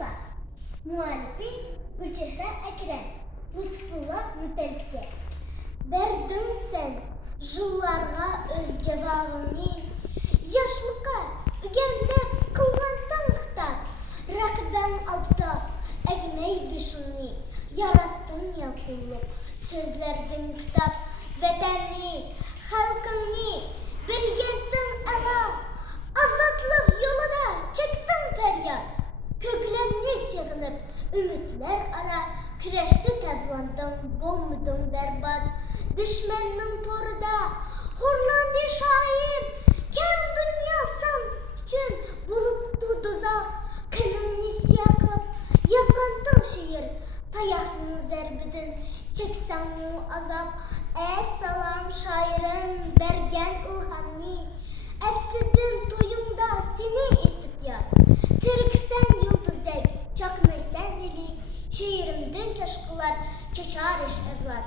Dostlar, muhallifi Gülçehre Ekrem, Lütfullah Mütelke. Verdin sen yıllarga öz cevabını, yaşlıkka ügendep kılgan tanıkta, rakıben altta ekmeği bişini, yarattın ya kulluk, sözlerden kitap, vatanni, halkını, bilgendin ala, azatlık yoluna çıktın feryat. Köklemne sığınıp, ümitler ara, küreşte tevlandın, bolmudun berbat. Düşmanın toruda, horlandı şair, ken dünyasın üçün bulup dozak. Kınını siyakıp, yazgandın şiir, tayakның zerbidin, çeksen mu azap. Salam şairim, bergen ilhamni, estidim toyumda seni etip yar. Tiriksen yıldızdek, çaknaysan eli, şiirimden çaşkılar, çeşariş evlat.